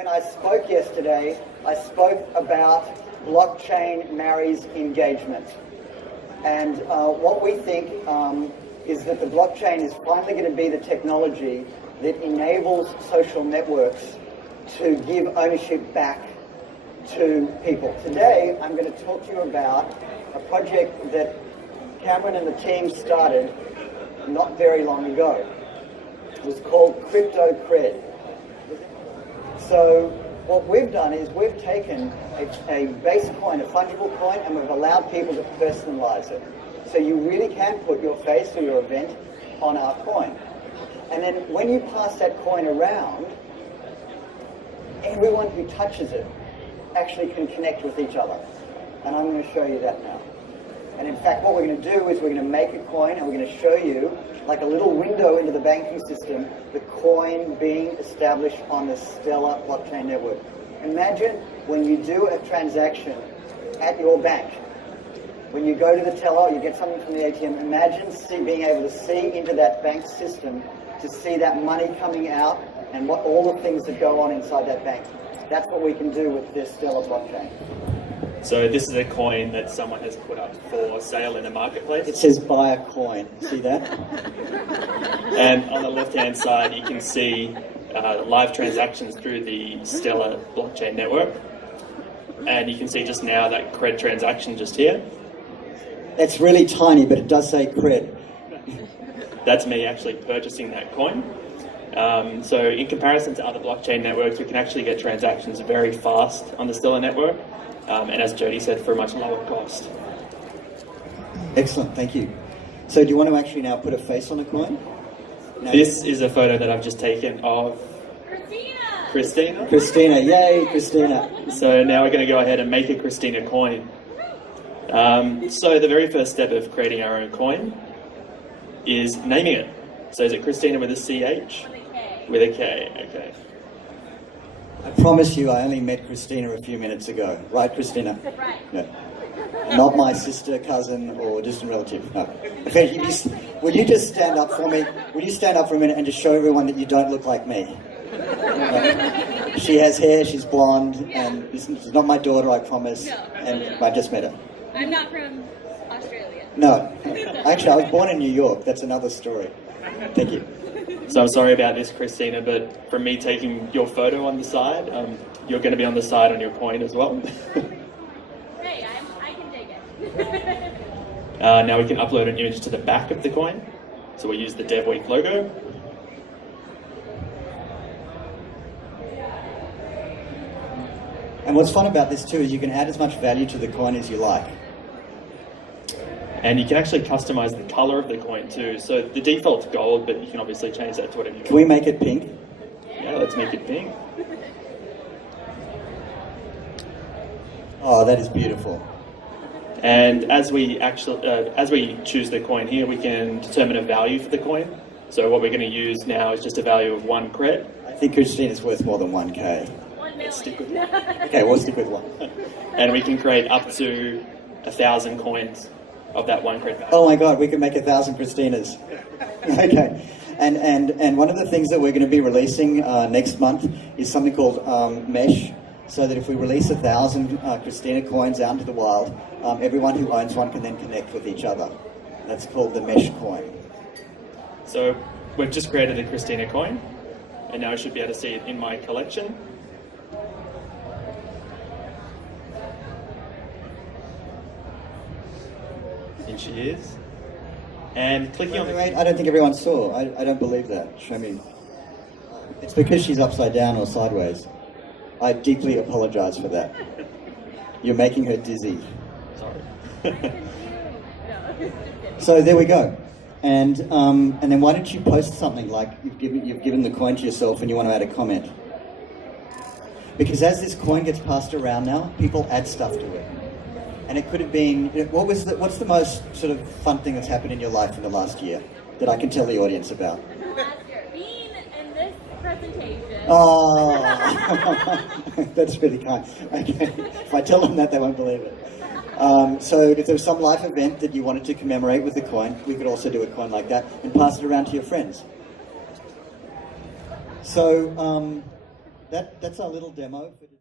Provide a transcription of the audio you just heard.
when I spoke yesterday, I spoke about blockchain marries engagement. And what we think is that the blockchain is finally going to be the technology that enables social networks to give ownership back to people. Today, I'm going to talk to you about a project that Cameron and the team started not very long ago. It was called Crypto.Kred. So what we've done is we've taken a base coin, a fungible coin, and we've allowed people to personalize it. So you really can put your face or your event on our coin. And then when you pass that coin around, everyone who touches it actually can connect with each other. And I'm going to show you that now. And in fact, what we're going to do is we're going to make a coin and we're going to show you, like a little window into the banking system, the coin being established on the Stellar blockchain network. Imagine when you do a transaction at your bank. When you go to the teller, you get something from the ATM, imagine being able to see into that bank system to see that money coming out and what all the things that go on inside that bank. That's what we can do with this Stellar blockchain. So this is a coin that someone has put up for sale in a marketplace. It says buy a coin. See that? And on the left-hand side, you can see live transactions through the Stellar blockchain network. And you can see just now that Cred transaction just here. It's really tiny, but it does say Cred. That's me actually purchasing that coin. So in comparison to other blockchain networks, we can actually get transactions very fast on the Stellar network. And as Jodee said, for a much lower cost. Excellent, thank you. So do you want to actually now put a face on a coin? No. This is a photo that I've just taken of Christina. Christina, yay, Christina. So now we're going to go ahead and make a Christina coin. So the very first step of creating our own coin is naming it. So is it Christina with a CH? With a K, okay. I promise you I only met Christina a few minutes ago. Right, Christina? Right. No. Not my sister, cousin, or distant relative. No. In fact, will you just stand up for me? Will you stand up for a minute and just show everyone that you don't look like me? She has hair, she's blonde, and this is not my daughter, I promise. No. And I just met her. I'm not from Australia. No. Actually, I was born in New York. That's another story. Thank you. So I'm sorry about this, Christina, but from me taking your photo on the side, you're going to be on the side on your coin as well. Hey, I can dig it. Now we can upload an image to the back of the coin. So we'll use the DeveloperWeek logo. And what's fun about this too is you can add as much value to the coin as you like. And you can actually customize the color of the coin too. So the default's gold, but you can obviously change that to whatever you want. Can we make it pink? Yeah, let's make it pink. Oh, that is beautiful. And as we choose the coin here, we can determine a value for the coin. So what we're going to use now is just a value of 1 cred. I think Christina's worth more than 1K. 1 Let's stick with million. 1. Okay, we'll stick with 1. And we can create up to 1,000 coins of that 1 cred value. Oh my God, we can make 1,000 Christinas. Okay, and one of the things that we're going to be releasing next month is something called Mesh, so that if we release 1,000 Christina coins out into the wild, everyone who owns one can then connect with each other. That's called the Mesh coin. So we've just created a Christina coin, and now I should be able to see it in my collection. And she is. And clicking on the... Wait, I don't think everyone saw. I don't believe that. Show me. It's because she's upside down or sideways. I deeply apologize for that. You're making her dizzy. Sorry. So there we go. And then why don't you post something like you've given the coin to yourself and you want to add a comment? Because as this coin gets passed around now, people add stuff to it. And it could have been, what's the most sort of fun thing that's happened in your life in the last year that I can tell the audience about? Last year, being in this presentation. Oh, that's really kind. Okay, if I tell them that, they won't believe it. So if there was some life event that you wanted to commemorate with the coin, we could also do a coin like that and pass it around to your friends. So That's our little demo for today.